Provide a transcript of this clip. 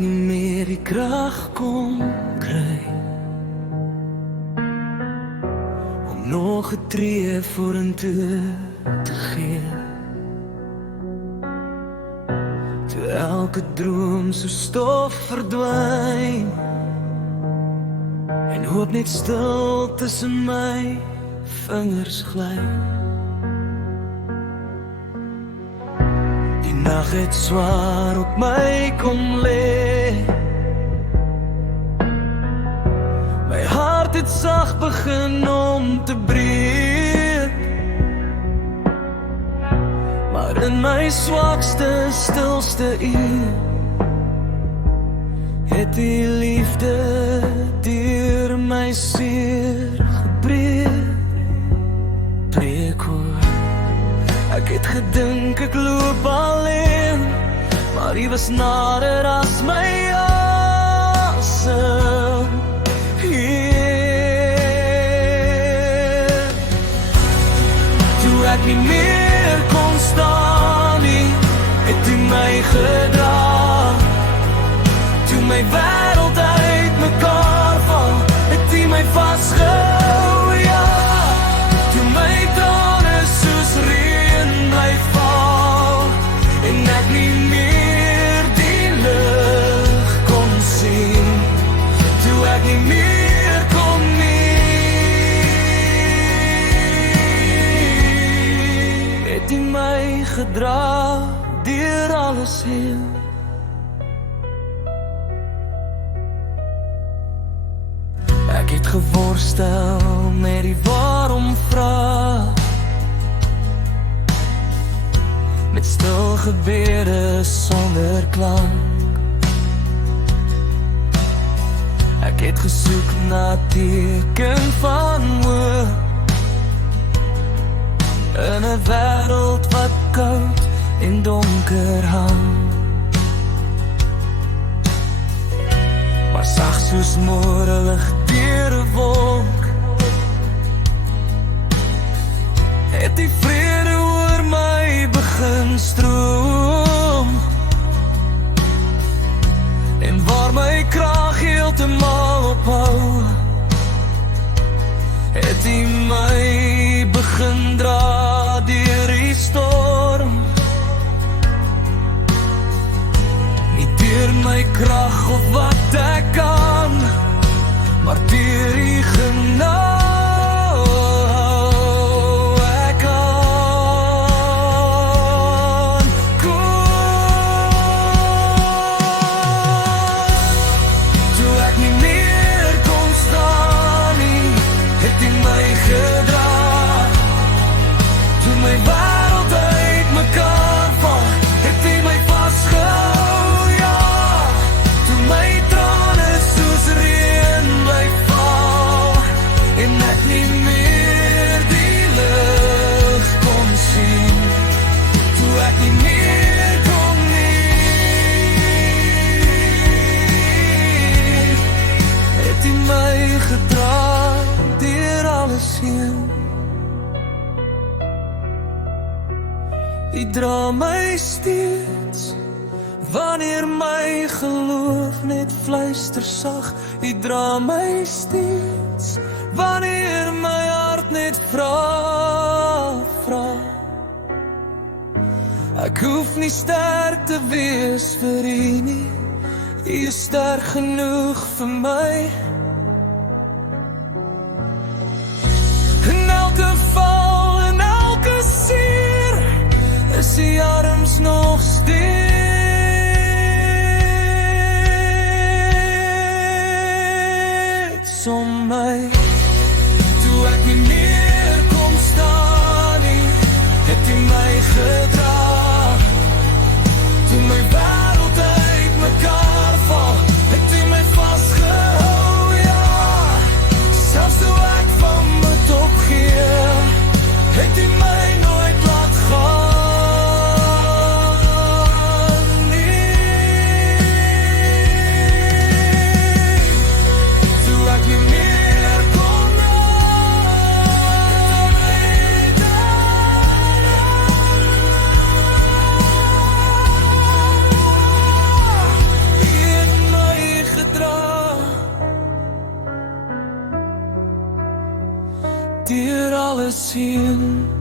nie meer die krag kon kry om nog 'n tree vorentoe te gee. Toe elke droom so stof verdwyn en hoop net stil tussen my vingers gly. Die nag het swaar op my kom lê, my hart het sag begin om te breek, maar in my swakste, stilste uur het die liefde deur my seer gebreek. Breek hoor, ek het gedink ek loop alleen, maar jy was nader as my asem. Toe ek nie meer kon staan nie, het jy my gedra. Toe my wêreld uit mekaar val, het jy my vasgehou, ja. Toe my trane soos reën bly val, en ek nie meer die lig kon sien. Toe ek nie meer kon nie, het jy my gedra deur alles heen. Ek het geworstel met die waarom vraag, met stil gebede sonder klank. Ek het gesoek na teken van hoop in 'n wêreld wat koud en donker hang. Maar sag soos môrelig deur 'n wolk, het die vrede oor my begin stroom, en waar my krag heeltemal ophou, het die my begin dra deur die storm. Nie deur my krag of wat ek kan, maar deur die genade ek kan kom. Toe ek nie meer kon staan nie, het jy my gedra. Toe my wêreld uit mekaar val, het jy my vasgehou, ja. Toe my trane soos reën bly val, en ek nie meer die lig kon sien. Toe ek nie meer kon nie, het jy my gedra deur alles heen. Jy dra my steeds, wanneer my geloof net fluister sag. Jy dra my steeds, wanneer my hart net vra. Ek hoef nie sterk te wees vir U nie, U is sterk genoeg vir my. In elke val, in elke seer, is die arms nog steeds om my. Toe ek nie meer kon staan nie, het jy my gedra. Toe my wêreld uit mekaar val, het jy my vasgehou, deur alles heen.